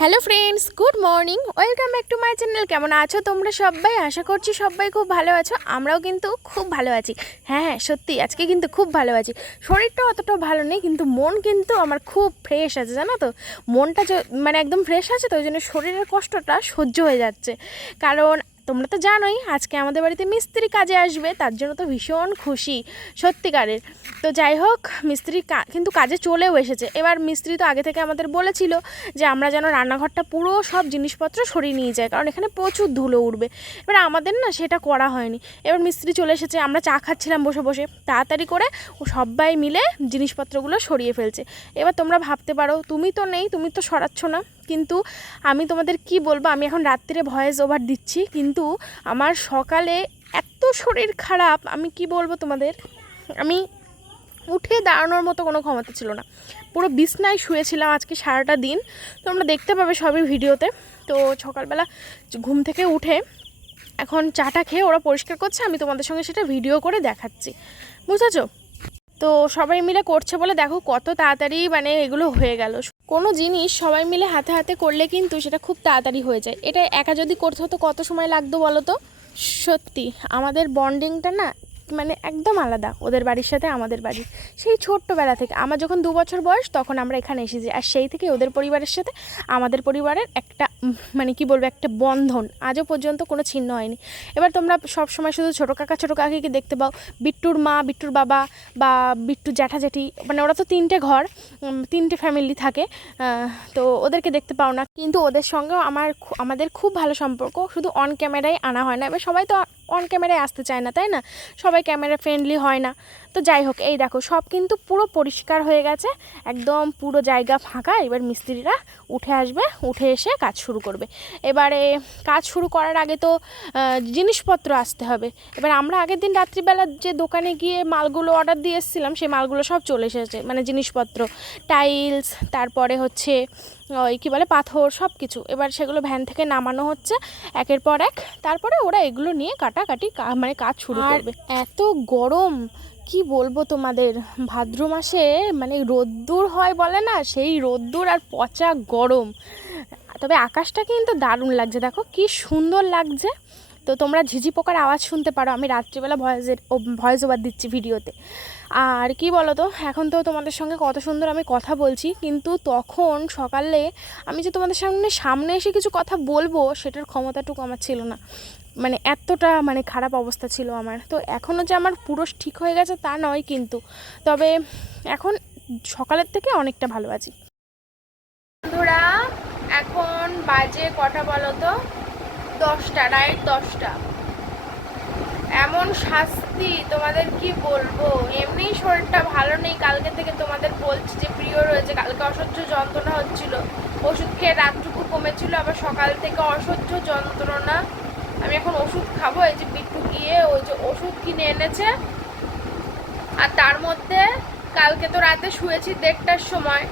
Hello friends, good morning. Welcome back to my channel. কেমন আছো তোমরা সবাই? আশা করছি সবাই খুব ভালো আছো। আমরাও কিন্তু খুব ভালো আছি। হ্যাঁ হ্যাঁ সত্যি, আজকে কিন্তু খুব ভালো আছি। শরীরটা অতটা ভালো নেই, কিন্তু মন কিন্তু আমার খুব ফ্রেশ আছে, জানো তো? মনটা মানে একদম ফ্রেশ আছে, তো ওই জন্য শরীরের কষ্টটা সহ্য হয়ে যাচ্ছে। কারণ তোমরা তো জানোই, আজকে আমাদের বাড়িতে মিস্ত্রি কাজে আসবে, তার জন্য তো ভীষণ খুশি, সত্যিকারের। তো যাই হোক, মিস্ত্রি কিন্তু কাজে চলেও এসেছে। এবার মিস্ত্রি তো আগে থেকে আমাদের বলেছিল যে আমরা যেন রান্নাঘরটা পুরো সব জিনিসপত্র সরিয়ে নিয়ে যাই, কারণ এখানে প্রচুর ধুলো উঠবে। এবার আমাদের না সেটা করা হয়নি। এবার মিস্ত্রি চলে এসেছে, আমরা চা খাচ্ছিলাম বসে বসে। তাড়াতাড়ি করে ও সবাই মিলে জিনিসপত্রগুলো সরিয়ে ফেলছে। এবার তোমরা ভাবতে পারো, তুমি তো নেই, তুমি তো সরাচ্ছ না। কিন্তু আমি তোমাদের কি বলব? আমি এখন রাত্রিরে ভয়েস ওভার দিচ্ছি, কিন্তু আমার সকালে এত শরীর খারাপ, আমি কি বলব তোমাদের? আমি উঠে দাঁড়ানোর মতো কোনো ক্ষমতা ছিল না। পুরো বিছনায় শুয়েছিলাম আজকে সারাটা দিন। তোমরা দেখতে পাবে সবই ভিডিওতে। তো সকালবেলা ঘুম থেকে উঠে এখন চাটা খেয়ে ওরা পরিষ্কার করছে, আমি তোমাদের সঙ্গে সেটা ভিডিও করে দেখাচ্ছি। বুঝেছ? তো সবাই মিলে করছে বলে দেখো কত তাড়াতাড়ি মানে এগুলো হয়ে গেল। কোনো জিনিস সবাই মিলে হাতে হাতে করলে কিন্তু সেটা খুব তাড়াতাড়ি হয়ে যায়। এটা একা যদি করতে হতো কত সময় লাগতো বলো তো? সত্যি, আমাদের বন্ডিংটা না মানে একদম আলাদা, ওদের বাড়ির সাথে আমাদের বাড়ি। সেই ছোট্টবেলা থেকে, আমার যখন দু বছর বয়স তখন আমরা এখানে এসেছি। আর সেই থেকে ওদের পরিবারের সাথে আমাদের পরিবারের একটা মানে কি বলব, একটা বন্ধন। আজও পর্যন্ত কোনো ছিন্ন হয়নি। এবার তোমরা সব সময় শুধু ছোটো কাকা, ছোটো কাকিকে দেখতে পাও। বিট্টুর মা, বিট্টুর বাবা বা বিট্টু জ্যাঠা জ্যাঠি মানে ওরা তো তিনটে ঘর তিনটে ফ্যামিলি থাকে তো ওদেরকে দেখতে পাও না। কিন্তু ওদের সঙ্গেও আমার আমাদের খুব ভালো সম্পর্ক। শুধু অন ক্যামেরায় আনা হয় না। এবার সবাই তো অন ক্যামেরায় আসতে চায় না, তাই না? সবাই ক্যামেরা ফ্রেন্ডলি হয় না। তো যাই হোক এই দেখো সব কিন্তু পুরো পরিষ্কার হয়ে গেছে। একদম পুরো জায়গা ফাঁকা। এবার মিস্ত্রিরা উঠে আসবে উঠে এসে কাজ শুরু করবে। এবারে কাজ শুরু করার আগে তো জিনিসপত্র আসতে হবে। এবার আমরা আগের দিন রাত্রিবেলা যে দোকানে গিয়ে মালগুলো অর্ডার দিয়ে এসেছিলাম সেই মালগুলো সব চলে এসেছে। মানে জিনিসপত্র টাইলস তারপরে হচ্ছে ওই কী বলে পাথর সব কিছু এবার সেগুলো ভ্যান থেকে নামানো হচ্ছে একের পর এক। তারপরে ওরা এগুলো নিয়ে কাটাকাটি মানে কাজ শুরু করবে। এত গরম! কি বলব তোমাদের? ভাদ্র মাসে মানে রোদ্দুর হয় বলে না, সেই রোদ্দুর আর পচা গরম। তবে আকাশটা কিন্তু দারুণ লাগছে, দেখো কি সুন্দর লাগছে। তো তোমরা ঝিঝি পোকার আওয়াজ শুনতে পারো, আমি রাত্রিবেলা ভয়েসের ভয়েস ওভার দিচ্ছি ভিডিওতে। আর কি বলো তো এখন তো তোমাদের সঙ্গে কত সুন্দর আমি কথা বলছি, কিন্তু তখন সকালে আমি যে তোমাদের সামনে সামনে এসে কিছু কথা বলব, সেটার ক্ষমতাটুকু আমার ছিল না। মানে এতটা মানে খারাপ অবস্থা ছিল আমার। তো এখনও যে আমার পুরো ঠিক হয়ে গেছে তা নয় কিন্তু। তবে এখন সকালের থেকে অনেকটা ভালো আছি। বন্ধুরা, এখন বাজে কটা বলো তো দশটা, রাইট দশটা। এমন শাস্তি তোমাদের কি বলব? এমনি শরীরটা ভালো নেই, কালকে থেকে তোমাদের বলছি যে প্রিয় রয়েছে, কালকে অসহ্য যন্ত্রণা হচ্ছিল। ওষুধ খেয়ে রাতটুকু কমেছিল, আবার সকাল থেকে অসহ্য যন্ত্রণা। আমি এখন ওষুধ খাব, এই যে বিট্টু গিয়ে ওই যে ওষুধ কিনে এনেছে। আর তার মধ্যে কালকে তো রাতে শুয়েছি দেড়টার সময়।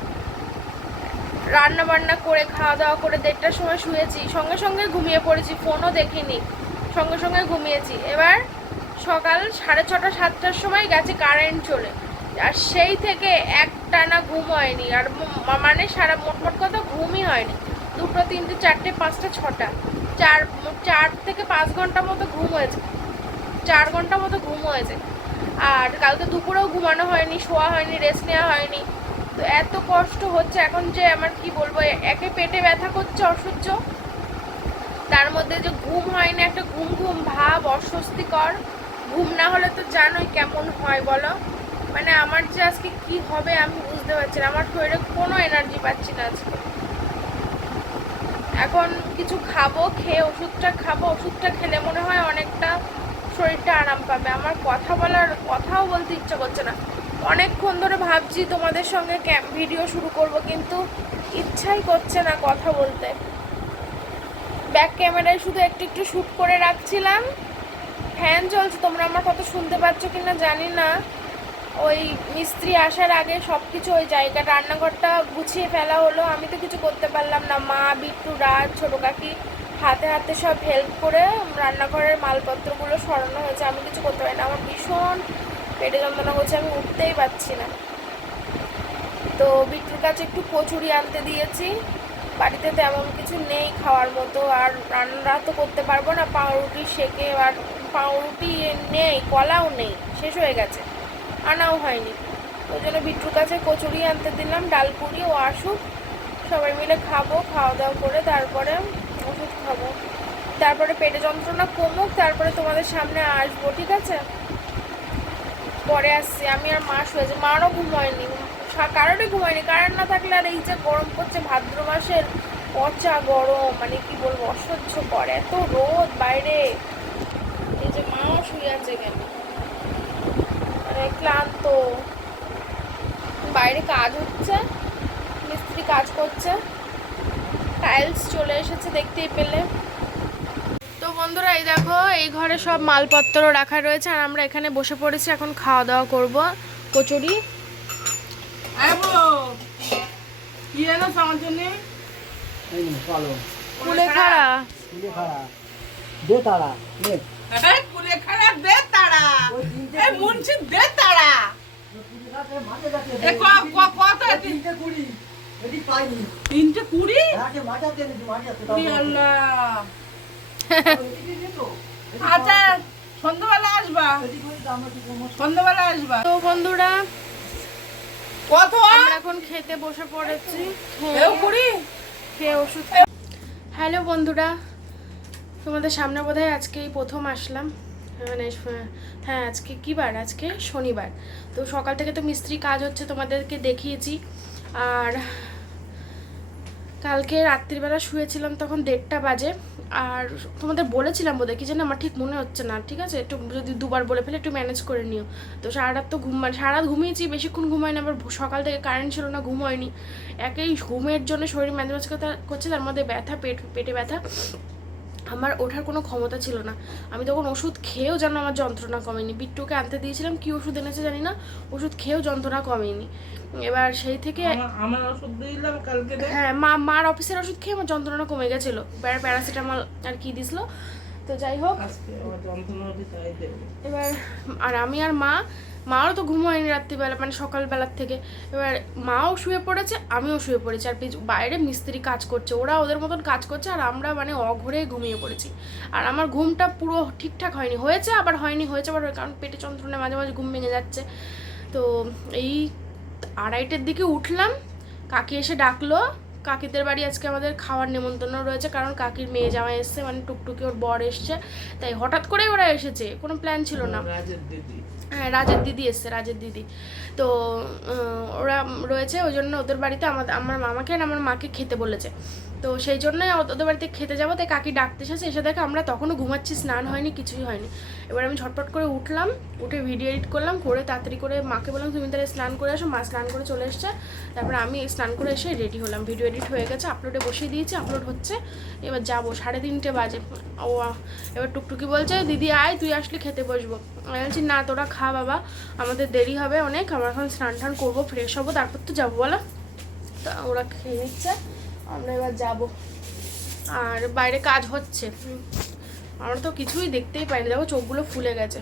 রান্না বান্না করে, খাওয়া দাওয়া করে দেড়টার সময় শুয়েছি। সঙ্গে সঙ্গে ঘুমিয়ে পড়েছি, ফোনও দেখিনি। সঙ্গে সঙ্গে ঘুমিয়েছি। এবার সকাল সাড়ে ছটা, সাতটার সময় গেছে কারেন্ট চলে। আর সেই থেকে একটানা ঘুম হয়নি। আর মানে সারা মোটমোট মোট কথা ঘুমই হয়নি। দুটো, তিনটে, চারটে, পাঁচটা, ছটা। চার চার থেকে পাঁচ ঘণ্টা মতো ঘুম হয়েছে। চার ঘণ্টা মতো ঘুম হয়েছে। আর কালকে দুপুরেও ঘুমানো হয়নি, শোয়া হয়নি রেস্ট নেওয়া হয়নি। তো এত কষ্ট হচ্ছে এখন যে আমার কি বলব একে পেটে ব্যথা করছে অসহ্য। তার মধ্যে যে ঘুম হয়নি, একটা ঘুম ঘুম ভাব অস্বস্তিকর। ঘুম না হলে তো জানোই কেমন হয়, বলো? মানে আমার যে আজকে কি হবে আমি বুঝতে পারছি না। আমার শরীরে কোনো এনার্জি পাচ্ছি না আজকে। এখন কিছু খাব, খেয়ে ওষুধটা খাব, ওষুধটা খেলে মনে হয় অনেকটা শরীরটা আরাম পাবে। আমার কথা বলার, কথাও বলতে ইচ্ছা করছে না। অনেকক্ষণ ধরে ভাবছি তোমাদের সঙ্গে ভিডিও শুরু করব, কিন্তু ইচ্ছাই করছে না কথা বলতে। ব্যাক ক্যামেরায় শুধু একটু একটু শ্যুট করে রাখছিলাম। ফ্যান চলছে তোমরা আমার কত শুনতে পাচ্ছ কিনা জানি না। ওই মিস্ত্রি আসার আগে সব কিছু ওই জায়গা রান্নাঘরটা গুছিয়ে ফেলা হলো। আমি তো কিছু করতে পারলাম না। মা, বিট্টু রাত ছোটো কাকি হাতে হাতে সব হেল্প করে রান্নাঘরের মালপত্রগুলো সরানো হয়েছে। আমি কিছু করতে পারি না। আমার ভীষণ পেটে যন্ত্রণা করছে। আমি উঠতেই পারছি না। তো বিট্টুর কাছে একটু কচুরি আনতে দিয়েছি। বাড়িতে তেমন কিছু নেই খাওয়ার মতো। আর রান্না তো করতে পারব না। পাউরুটি সেকে আর পাউরুটি নেই, কলাও নেই। শেষ হয়ে গেছে। আনাও হয়নি। ওই জন্য বিট্টুর কাছে কচুরি আনতে দিলাম ডালপুরি ও আসুক সবাই মিলে খাব খাওয়া দাওয়া করে তারপরে ওষুধ খাব। তারপরে পেটে যন্ত্রণা কমুক, তারপরে তোমাদের সামনে আসব, ঠিক আছে? পরে আসছি। আমি আর মা শুয়েছি মারও ঘুম হয়নি কারোরই ঘুম হয়নি কারেন্ট না থাকলে আর এই যে গরম পড়ছে, ভাদ্র মাসের পচা গরম মানে কি বলব, অসহ্য করে। এত রোদ বাইরে। এই যে মাও শুয়ে আছে কেন মানে ক্লান্ত। বাইরে কাজ হচ্ছে মিস্ত্রি কাজ করছে। টাইলস চলে এসেছে দেখতেই পেলে। তো বন্ধুরা এই দেখো এই ঘরে সব মালপত্র রাখা রয়েছে আর আমরা এখানে বসে পড়েছি এখন খাওয়া দাওয়া করব। কচুরি। পালো। কুলেখাড়া দে তারা নে কুড়ে খারাপ দে তারা। এই মুন্সি দে তারা। কত তিনটে কুড়ি। তিনটে কুড়ি? আচ্ছা সন্ধ্যাবেলা আসবা। সন্ধ্যাবেলা আসবা। তো বন্ধুরা কত? এখন খেতে বসে পড়েছি। কুড়ি? খেয়ে ওষুধ হ্যালো বন্ধুরা তোমাদের সামনে বোধ বোধহয় আজকেই প্রথম আসলাম। মানে হ্যাঁ আজকে কী বার? আজকে শনিবার। তো সকাল থেকে তো মিস্ত্রি কাজ হচ্ছে, তোমাদেরকে দেখিয়েছি। আর কালকে রাত্রিবেলা শুয়েছিলাম, তখন দেড়টা বাজে। আর তোমাদের বলেছিলাম বোধহয়, কি যেন আমার ঠিক মনে হচ্ছে না, ঠিক আছে? একটু যদি দুবার বলে ফেলে, একটু ম্যানেজ করে নিও। তো সারা রাত তো ঘুম মানে সারা রাত ঘুমিয়েছি, বেশিক্ষণ ঘুমাইনি আবার সকাল থেকে কারেন্ট ছিল না, ঘুম হয়নি। একেই ঘুমের জন্য শরীর করতে- করছে, তার মধ্যে ব্যথা, পেট পেটে ব্যথা। আমার ওঠার কোনো ক্ষমতা ছিল না। আমি তখন ওষুধ খেয়েও যেন আমার যন্ত্রণা কমেনি। বিট্টুকে আনতে দিয়েছিলাম কি ওষুধ এনেছে জানি না ওষুধ খেয়েও যন্ত্রণা কমেনি। এবার সেই থেকে আমার- ওষুধ দিলাম কালকে হ্যাঁ মা মার অফিসের ওষুধ খেয়ে আমার যন্ত্রণা কমে গেছিল। প্যারা প্যারাসিটামল আর কি দিছিল তো যাই হোক। এবার আর আমি আর মা মাও তো ঘুম হয়নি রাত্রিবেলা মানে সকালবেলার থেকে। এবার মাও শুয়ে পড়েছে, আমিও শুয়ে পড়েছি। আর বাইরে মিস্ত্রি কাজ করছে, ওরা ওদের মতন কাজ করছে, আর আমরা মানে অঘরে ঘুমিয়ে পড়েছি। আর আমার ঘুমটা পুরো ঠিকঠাক হয়নি, হয়েছে আবার হয়নি, হয়েছে আবার কারণ পেটে যন্ত্রণায় মাঝে মাঝে ঘুম ভেঙে যাচ্ছে। তো এই আড়াইটের দিকে উঠলাম, কাকি এসে ডাকলো কাকিদের বাড়ি আজকে আমাদের খাওয়ার নেমন্তন্ন রয়েছে কারণ কাকির মেয়ে জামাই এসছে মানে টুকটুকি ওর বর এসছে। তাই হঠাৎ করেই ওরা এসেছে কোনো প্ল্যান ছিল না। রাজের দিদি। হ্যাঁ রাজের দিদি এসছে রাজের দিদি। তো ওরা রয়েছে ওই জন্য ওদের বাড়িতে আমার আমার মামাকে আর আমার মাকে খেতে বলেছে। তো সেই জন্যই ওদের বাড়িতে খেতে যাব, তাই কাকি ডাকতে এসেছে, এসে দেখে আমরা তখনও ঘুমাচ্ছি, স্নান হয়নি, কিছুই হয়নি। এবার আমি ঝটপট করে উঠলাম, উঠে ভিডিও এডিট করলাম, করে তাড়াতাড়ি করে মাকে বললাম, তুমি তাহলে স্নান করে আসো, মা স্নান করে চলে এসছে। তারপরে আমি স্নান করে এসে রেডি হলাম ভিডিও এডিট হয়ে গেছে আপলোডে বসিয়ে দিয়েছি আপলোড হচ্ছে। এবার যাব, সাড়ে তিনটে বাজে। ও, এবার টুকটুকি বলছে, দিদি, আয়, তুই আসলে খেতে বসবো। আমি বলছি, না, তোরা খা বাবা, আমাদের দেরি হবে অনেক, আমরা এখন স্নান টান করব ফ্রেশ হব, তারপর তো যাব, বলো। তা ওরা খেয়ে নিচ্ছে। আমরা এবার যাব। আর বাইরে কাজ হচ্ছে। আমরা তো কিছুই দেখতেই পাইনি। দেখো চোখগুলো ফুলে গেছে।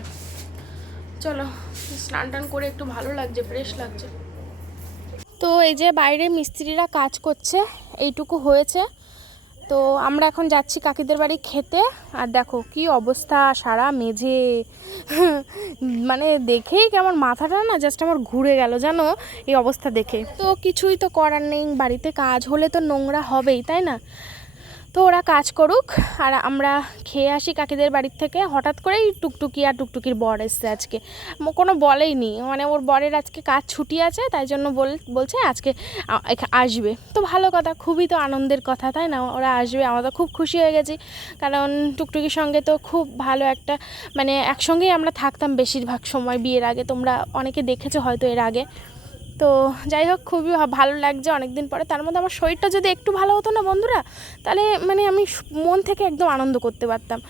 চলো স্নান টান করে একটু ভালো লাগছে ফ্রেশ লাগছে। তো এই যে বাইরে মিস্ত্রিরা কাজ করছে এইটুকু হয়েছে। তো আমরা এখন যাচ্ছি কাকিদের বাড়ি খেতে। আর দেখো কি অবস্থা, সারা মেঝে। মানে দেখেই কেমন মাথাটা না জাস্ট আমার ঘুরে গেল, জানো? এই অবস্থা দেখে। তো কিছুই তো করার নেই, বাড়িতে কাজ হলে তো নোংরা হবেই, তাই না? তো ওরা কাজ করুক, আর আমরা খেয়ে আসি কাকিদের বাড়ির থেকে। হঠাৎ করেই টুকটুকি আর টুকটুকির বর এসছে আজকে। কোনো বলেইনি মানে ওর বরের আজকে কাজ ছুটি আছে, তাই জন্য বল বলছে আজকে আসবে। তো ভালো কথা, খুবই তো আনন্দের কথা, তাই না? ওরা আসবে, আমরা তো খুব খুশি হয়ে গেছি। কারণ টুকটুকির সঙ্গে তো খুব ভালো একটা মানে একসঙ্গেই আমরা থাকতাম বেশিরভাগ সময় বিয়ের আগে। তোমরা অনেকে দেখেছ হয়তো এর আগে। তো যাই হোক খুবই ভা- ভালো লাগছে অনেক দিন পরে। তার মধ্যে আমার শরীরটা যদি একটু ভালো হতো না বন্ধুরা তাহলে মানে আমি মন থেকে একদম আনন্দ করতে পারতাম।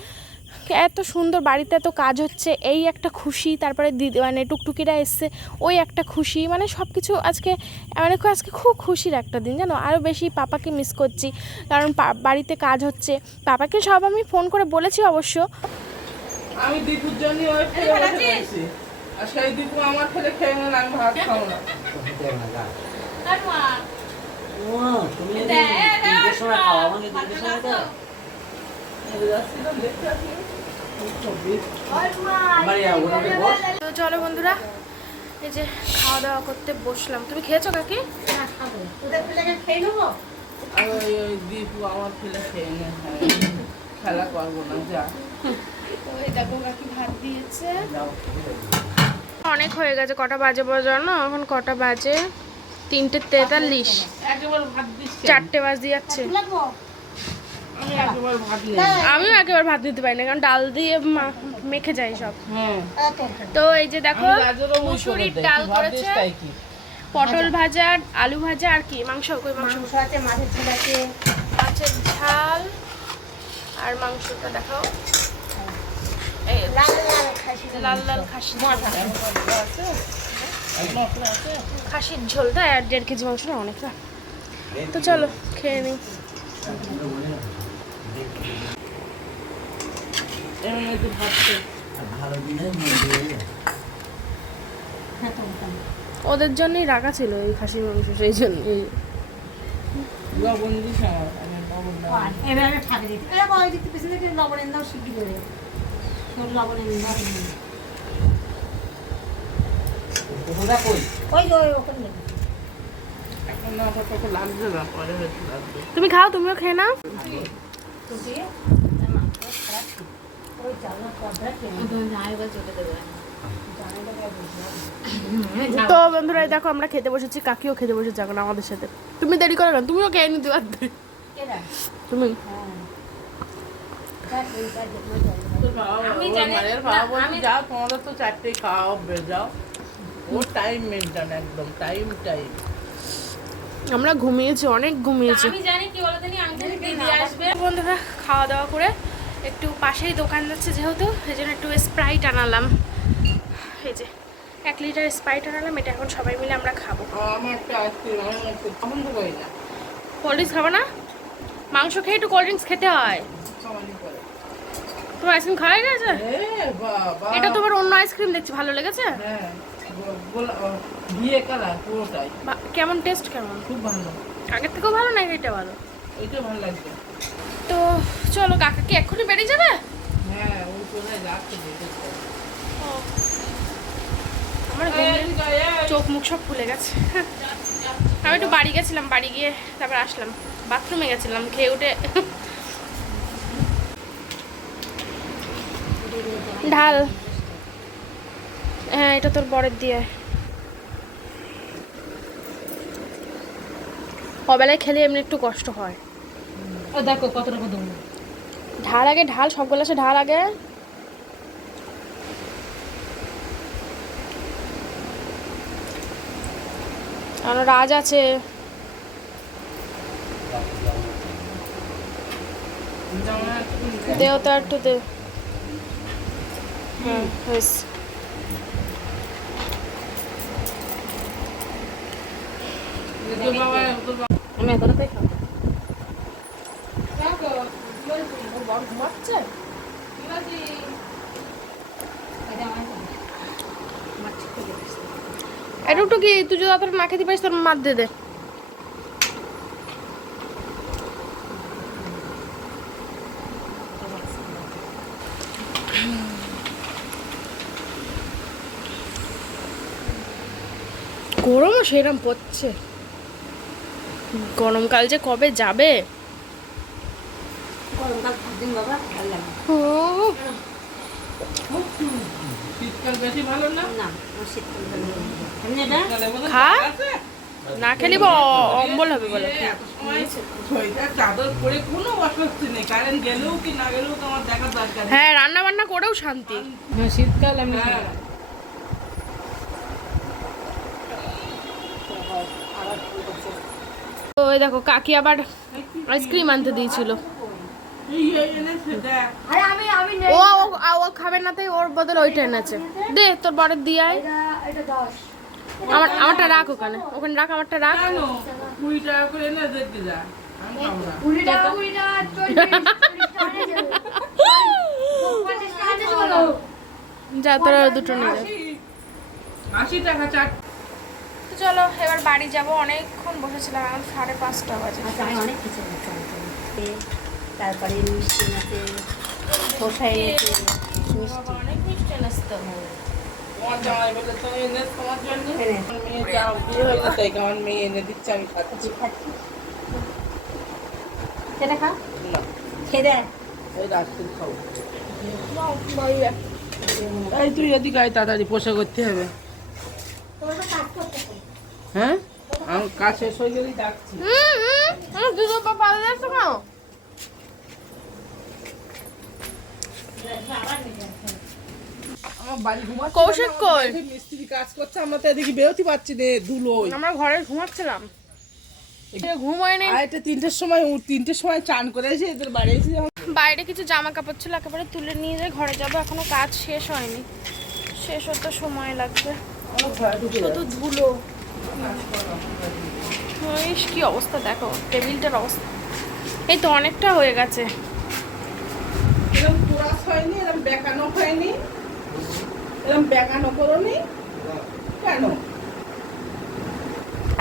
এত সুন্দর বাড়িতে এত কাজ হচ্ছে এই একটা খুশি তারপরে দিদি মানে টুকটুকিরা এসছে ওই একটা খুশি মানে সব কিছু আজকে মানে আজকে খুব খুশির একটা দিন জানো? আরও বেশি পাপাকে মিস করছি কারণ পা- বাড়িতে কাজ হচ্ছে। পাপাকে সব আমি ফোন করে বলেছি অবশ্য। আমি ওই খেয়ে। আর সেই দীপু আমার খেলে খেয়ে নিল আমি ভাত খাব না। তো চলো বন্ধুরা এই যে খাওয়া দাওয়া করতে বসলাম। তুমি খেয়েছো কাকি? আর ওই ওই দীপু আমার ছেলে খেয়ে নে হ্যাঁ। খেলা করব না যা। তো এই দেখো কাকি ভাত দিয়েছে। অনেক হয়ে গেছে কটা বাজে জানো? এখন কটা বাজে? তিনটে তেতাল্লিশ? চারটে বাজ দিয়ে যাচ্ছে। আমি একেবারে ভাত আমিও একেবারে ভাত দিতে পারি না কারণ ডাল দিয়ে মা- মেখে যায় সব। তো এই যে দেখো মুসুরির ডাল করেছে। পটল ভাজা আলু ভাজা আর কি? মাংস কই মাংস? মাংস আছে মাছের ঝোল আছে। ঝাল। আর মাংসটা দেখাও। লাল লাল খাসি? খাসির ঝোলটা আর দেড় কেজি মাংসটা অনেকটা। তো চলো খেয়ে নিই। ওদের জন্যই রাখা ছিল এই খাসির মাংস সেই জন্য লবণ দিস আমার আমি লবণ দাও। এবারে দিতে দিতে পিছনে থেকে লবণ এনে দাও শিখি তুমি খাও তুমিও খেয়ে নাও। তো বন্ধুরা এই দেখো আমরা খেতে বসেছি। কাকিও খেতে বসেছে এখন আমাদের সাথে। তুমি দেরি করো না তুমিও খেয়ে নিতে পারবে তুমি। ওর বাবা বলছে যাও তোমাদের তো চারটে খাওয়া হবে যাও। ও টাইম মেনটেন একদম টাইম টাইম আমরা ঘুমিয়েছি অনেক ঘুমিয়েছি। আমি জানি কি বলতে নি আঙ্কেল দিদি আসবে। বন্ধুরা খাওয়া দাওয়া করে একটু পাশেই দোকান যাচ্ছে যেহেতু এই জন্য একটু স্প্রাইট আনালাম। এই যে এক লিটার স্প্রাইট আনালাম এটা এখন সবাই মিলে আমরা খাব। আমি কোল্ড ড্রিঙ্কস খাব না? মাংস খেয়ে একটু কোল্ড ড্রিঙ্কস খেতে হয়। তোমার আইসক্রিম খাওয়াই গেছে? বাবা। এটা তোমার অন্য আইসক্রিম দেখছি ভালো লেগেছে? হ্যাঁ কেমন টেস্ট কেমন? খুব ভালো। আগের থেকেও ভালো না এটা ভালো? এটা ভালো লাগছে। তো চলো কাকা কি এক্ষুনি বেরিয়ে যাবে? হ্যাঁ ওই কোথায় যাচ্ছে। আমার চোখ মুখ সব ফুলে গেছে। আমি একটু বাড়ি গেছিলাম বাড়ি গিয়ে তারপর আসলাম। বাথরুমে গেছিলাম খেয়ে উঠে। ঢাল। হ্যাঁ এটা তোর বরের দিয়ে। অবেলায় খেলে এমনি একটু কষ্ট হয়। ও দেখো কত রকম দেবো ঢাল আগে ঢাল সব গ্লাসে ঢাল আগে। আমার রাজ আছে। দেও তো একটু দে। হ্যাঁ হয়েছে আমি এখন তাই খাব। একটু কি তুই যদি না খেতে পারিস তোর মার দে দে। সেরম পড়ছে। গরমকাল যে কবে যাবে? খা। না খেলি অম্বল হবে বলে। এ, এত সময় সোয়েটার চাদর পরে কোনো অস্বস্তি নেই। কারেন্ট গেলেও কি না গেলেও তোমার দেখার দরকার নেই। হ্যাঁ রান্না বান্না করেও শান্তি। শীতকাল এমনি হ্যাঁ তো ওই দেখো কাকি আবার আইসক্রিম আনতে দিয়েছিল। এই এই এনেছে দেখ আরে আমি আমি ও ও- ও খাবে না তাই ওর বদলে ওইটা এনেছে দে তোর বরের দিয়ে আয়। আমার আমারটা রাখ ওখানে। ওখানে রাখ আমারটা রাখ। কুড়ি টাকা করে এনে দেখতে যা। তোরা দুটো নিয়ে যা। আশি আশি টাকা চার তো চলো এবার বাড়ি যাব। অনেকক্ষণ বসেছিলাম এখন সাড়ে পাঁচটা বাজে। আচ্ছা অনেক কিছু তারপরে মিষ্টি এনেছে মিষ্টি। অনেক মিষ্টি এনেছে তো। তোমার জামাই বলে তো এনে তোমার জন্য। এনে। আমার মেয়ে যা বিয়ে হয়েছে তাই আমার মেয়ে এনে দিচ্ছে আমি খাচ্ছি। খাচ্ছি সেটা খা। খেয়ে দেয় তুই যদি আয় তাড়াতাড়ি পোষা করতে হবে। তোমার তো করতে হবে। হ্যাঁ? আমার কাজ শেষ হয়ে গেলেই ডাকছি। হুম হুম হুম দুটো পাপা কেন? আমার বাড়ি ঘুমাচ্ছে কৌশিক কই? মিস্ত্রি কাজ করছে আমরা তো এদিকে বেরোতে পারছি রে ধুলোই আমরা ঘরে ঘুমাচ্ছিলাম। ঘুম এটা তিনটের সময় তিনটের সময় চান করে এসে এদের বাড়ি এসে বাইরে কিছু জামা কাপড় ছিল একেবারে তুলে নিয়ে যাই ঘরে যাব এখনও কাজ শেষ হয়নি। শেষ হতে সময় লাগবে। শুধু ধুলো। কি অবস্থা দেখো টেবিলটার অবস্থা। এই তো অনেকটা হয়ে গেছে। এরকম হয়নি এরকম বেকানো হয়নি। এরকম বেকানো করনি? কেন?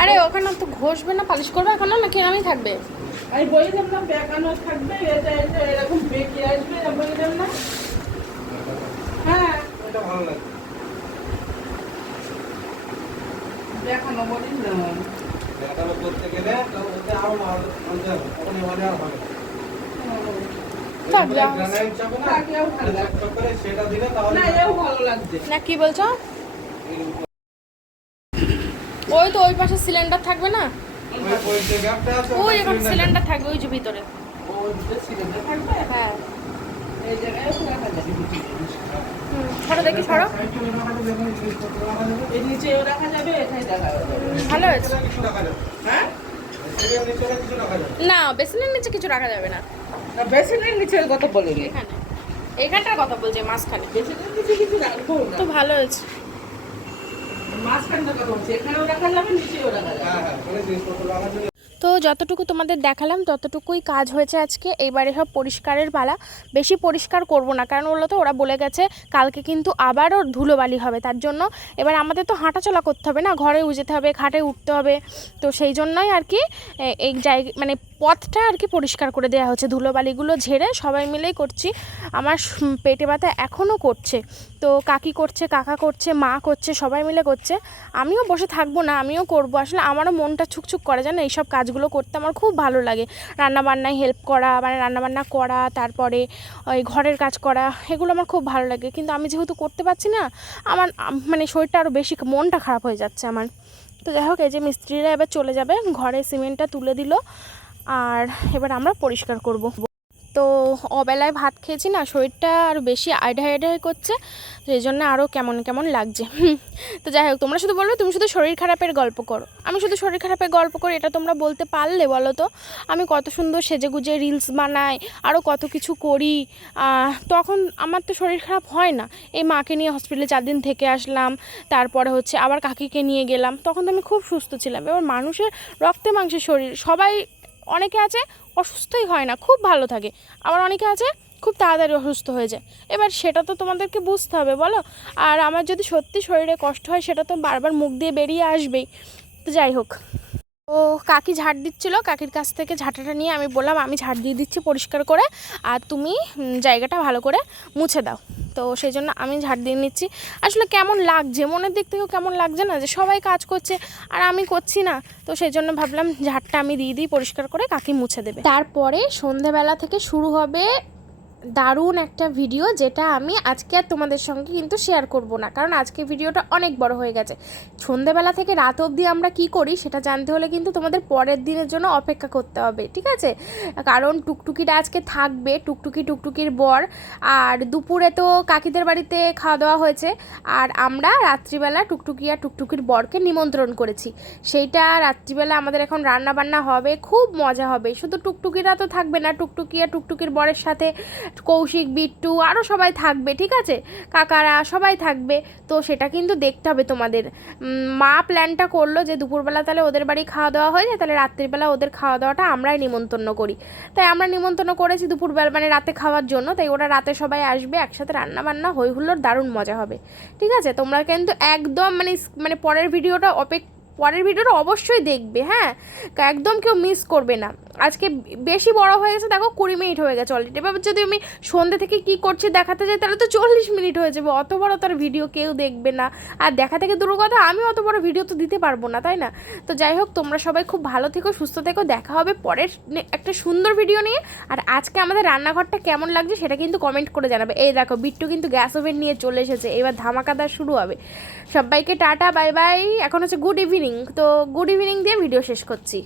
আরে ওখানে তো ঘষবে না পালিশ করবে এখনও নাকি এরমই থাকবে? আমি বললাম না বেকানো থাকবে এটা এটা এরকম বেঁকে আসবে এরকম বললাম না। হ্যাঁ। এটা ভালো লাগে বলি না দেখানো করতে গেলে ওতে আরও আনতে হবে তখন এবারে আর হবে না। না কি বলছো ওই তো ওই পাশে সিলিন্ডার থাকবে। না ওই এখানে সিলিন্ডার থাকবে ওই যে ভিতরে হ্যাঁ। সরো দেখি সরো সাইডে ওই রাখা যাবে, এখানে জিনিসপত্র রাখা যাবে। এই নিচেও রাখা যাবে এখানে রাখা যাবে ভালো হয়েছে। হ্যাঁ নিচে। না বেসিনের নিচে কিছু রাখা যাবে না না বেসিনের নিচের কথা বলিনি এখানে এইখানটার কথা বলছি মাঝখানে বেসিনের নিচে কিছু রাখব তো ভালো হয়েছে মাঝখানটা কথা বলছি এখানেও রাখা যাবে নিচেও রাখা যাবে তো যতটুকু তোমাদের দেখালাম, ততটুকুই কাজ হয়েছে আজকে। এইবারে সব পরিষ্কারের পালা। বেশি পরিষ্কার করব না, কারণ ওগুলো তো, ওরা বলে গেছে কালকে কিন্তু আবারও ধুলোবালি হবে, তার জন্য এবার আমাদের তো হাঁটাচলা করতে হবে না, ঘরে যেতে হবে, খাটে উঠতে হবে। তো সেই জন্যই আর কি এই জায়গা মানে পথটা আর কি পরিষ্কার করে দেওয়া হচ্ছে। ধুলোবালিগুলো ঝেড়ে সবাই মিলেই করছি। আমার পেটে ব্যথা এখনও করছে। তো কাকি করছে, কাকা করছে, মা করছে, সবাই মিলে করছে। আমিও বসে থাকব না, আমিও করব। আসলে আমারও মনটা ছুকছুক করে, জানো? এইসব কাজগুলো করতে আমার খুব ভালো লাগে। রান্নাবান্নায় হেল্প করা মানে রান্নাবান্না করা, তারপরে ওই ঘরের কাজ করা, এগুলো আমার খুব ভালো লাগে। কিন্তু আমি যেহেতু করতে পারছি না, আমার মানে শরীরটা আরও বেশি মনটা খারাপ হয়ে যাচ্ছে আমার। তো যাই হোক, এই যে মিস্ত্রিরা এবার চলে যাবে ঘরে সিমেন্টটা তুলে দিল, আর এবার আমরা পরিষ্কার করব। তো অবেলায় ভাত খেয়েছি না, শরীরটা আরও বেশি আইডাই আইডাই করছে সেই জন্য আরও কেমন কেমন লাগছে। তো যাই হোক, তোমরা শুধু বলবে তুমি শুধু শরীর খারাপের গল্প করো। আমি শুধু শরীর খারাপের গল্প করি, এটা তোমরা বলতে পারলে বলো তো। আমি কত সুন্দর সেজে গুজে রিলস বানাই আরও কত কিছু করি তখন আমার তো শরীর খারাপ হয় না। এই মাকে নিয়ে হসপিটালে চার দিন থেকে আসলাম, তারপরে হচ্ছে আবার কাকিকে নিয়ে গেলাম, তখন তো আমি খুব সুস্থ ছিলাম। এবার মানুষের রক্তে মাংসের শরীর, সবাই অনেকে আছে অসুস্থই হয় না, খুব ভালো থাকে। আবার অনেকে আছে, খুব তাড়াতাড়ি অসুস্থ হয়ে যায়। এবার সেটা তো তোমাদেরকে বুঝতে হবে, বলো? আর আমার যদি সত্যি শরীরে কষ্ট হয়, সেটা তো বারবার মুখ দিয়ে বেরিয়ে আসবেই। তো যাই হোক। ও কাকি ঝাড় দিচ্ছিল, কাকির কাছ থেকে ঝাঁটাটা নিয়ে আমি বললাম, আমি ঝাড় দিয়ে দিচ্ছি পরিষ্কার করে আর তুমি জায়গাটা ভালো করে মুছে দাও। তো সেই জন্য আমি ঝাড় দিয়ে নিচ্ছি। আসলে কেমন লাগছে? মনের দিক থেকেও কেমন লাগছে না যে সবাই কাজ করছে আর আমি করছি না? তো সেই জন্য ভাবলাম ঝাড়টা আমি দিয়ে দিই, পরিষ্কার করে কাকি মুছে দেবে। তারপরে সন্ধেবেলা থেকে শুরু হবে দারুণ একটা ভিডিও যেটা আমি আজকে আর তোমাদের সঙ্গে কিন্তু শেয়ার করব না। কারণ আজকে ভিডিওটা অনেক বড় হয়ে গেছে। সন্ধেবেলা থেকে রাত অবধি আমরা কি করি সেটা জানতে হলে কিন্তু তোমাদের পরের দিনের জন্য অপেক্ষা করতে হবে, ঠিক আছে? কারণ টুকটুকিটা আজকে থাকবে, টুকটুকি টুকটুকির বর। আর দুপুরে তো কাকিদের বাড়িতে খাওয়া দাওয়া হয়েছে। আর আমরা রাত্রিবেলা টুকটুকি আর টুকটুকির বরকে নিমন্ত্রণ করেছি। সেইটা রাত্রিবেলা আমাদের এখন রান্না বান্না হবে, খুব মজা হবে। শুধু টুকটুকিরা তো থাকবে না, টুকটুকি আর টুকটুকির বরের সাথে কৌশিক, বিট্টু আরও সবাই থাকবে, ঠিক আছে? কাকারা সবাই থাকবে, তো সেটা কিন্তু দেখতে হবে তোমাদের। মা প্ল্যানটা করল যে দুপুরবেলা তাহলে ওদের বাড়ি খাওয়া দাওয়া হয়ে যায়, তাহলে রাত্রিবেলা ওদের খাওয়া দাওয়াটা আমরাই নিমন্ত্রণ করি। তাই আমরা নিমন্ত্রণ করেছি দুপুরবেলা মানে রাতে খাওয়ার জন্য, তাই ওরা রাতে সবাই আসবে, একসাথে রান্না বান্না হই হুল্লোর দারুণ মজা হবে। ঠিক আছে? তোমরা কিন্তু একদম মানে মানে পরের ভিডিওটা অপেক্ষা পরের ভিডিওটা অবশ্যই দেখবে হ্যাঁ? একদম কেউ মিস করবে না। আজকে বেশি বড় হয়ে গেছে, দেখো কুড়ি মিনিট হয়ে গেছে অলরেডি এবার যদি আমি সন্ধ্যে থেকে কি করছি দেখাতে যাই, তাহলে তো চল্লিশ মিনিট হয়ে যাবে। অত বড় তার ভিডিও কেউ দেখবে না। আর দেখা থেকে দূর কথা, আমি অত বড় ভিডিও তো দিতে পারব না, তাই না? তো যাই হোক, তোমরা সবাই খুব ভালো থেকো, সুস্থ থেকো। দেখা হবে পরের একটা সুন্দর ভিডিও নিয়ে। আর আজকে আমাদের রান্নাঘরটা কেমন লাগছে সেটা কিন্তু কমেন্ট করে জানাবে। এই দেখো, বিট্টু কিন্তু গ্যাস ওভেন নিয়ে চলে এসেছে। এবার ধামাকাদার শুরু হবে। সবাইকে টাটা বাই বাই এখন হচ্ছে গুড ইভিনিং তো গুড ইভিনিং দিয়ে ভিডিও শেষ করছি।